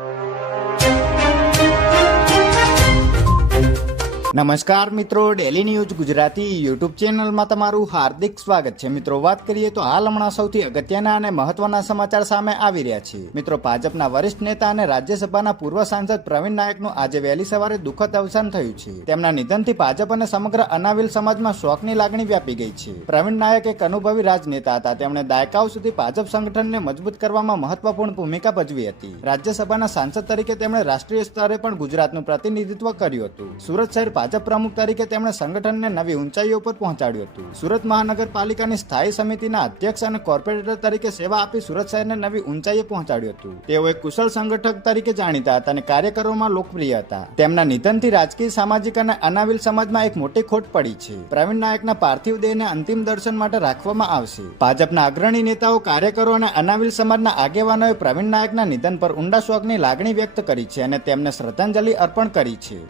you. નમસ્કાર મિત્રો daily news Gujarati YouTube ચેનલમાં તમારું હાર્દિક સ્વાગત છે. મિત્રો, વાત કરીએ તો હાલ હમણાં સૌથી અગત્યના અને મહત્વના સમાચાર સામે આવી રહ્યા છે. મિત્રો, ભાજપના વરિષ્ઠ નેતા અને રાજ્યસભાના પૂર્વ સાંસદ પ્રવીણ નાયકનું આજે વહેલી સવારે દુઃખદ અવસાન થયું છે. તેમના નિધનથી ભાજપ અને સમગ્ર અનાવિલ સમાજમાં શોકની લાગણી વ્યાપી ગઈ છે. પ્રવીણ નાયક એક અનુભવી રાજનેતા હતા. તેમણે દાયકાઓ સુધી ભાજપ સંગઠનને મજબૂત કરવામાં મહત્વપૂર્ણ ભૂમિકા ભજવી હતી. રાજ્યસભાના સાંસદ તરીકે તેમણે રાષ્ટ્રીય સ્તરે પણ ગુજરાતનું પ્રતિનિધિત્વ કર્યું હતું. સુરત શહેર ભાજપ પ્રમુખ તરીકે તેમણે સંગઠનને નવી ઊંચાઈઓ પર પહોંચાડ્યું હતું. સુરત મહાનગરપાલિકાની સ્થાયી સમિતિના અધ્યક્ષ અને કોર્પોરેટર તરીકે સેવા આપી સુરત શહેરને નવી ઊંચાઈએ પહોંચાડ્યું હતું. તેઓ એક કુશળ સંગઠક તરીકે જાણીતા હતા અને કાર્યકરોમાં લોકપ્રિય હતા. તેમના નિધનથી રાજકીય, સામાજિક અને અનાવિલ સમાજમાં એક મોટી ખોટ પડી છે. પ્રવીણ નાયકના પાર્થિવ દેહને અંતિમ દર્શન માટે રાખવામાં આવશે. ભાજપના અગ્રણી નેતાઓ, કાર્યકરો અને અનાવિલ સમાજના આગેવાનોએ પ્રવીણ નાયકના નિધન પર ઊંડા શોકની લાગણી વ્યક્ત કરી છે અને તેમને શ્રદ્ધાંજલિ અર્પણ કરી છે.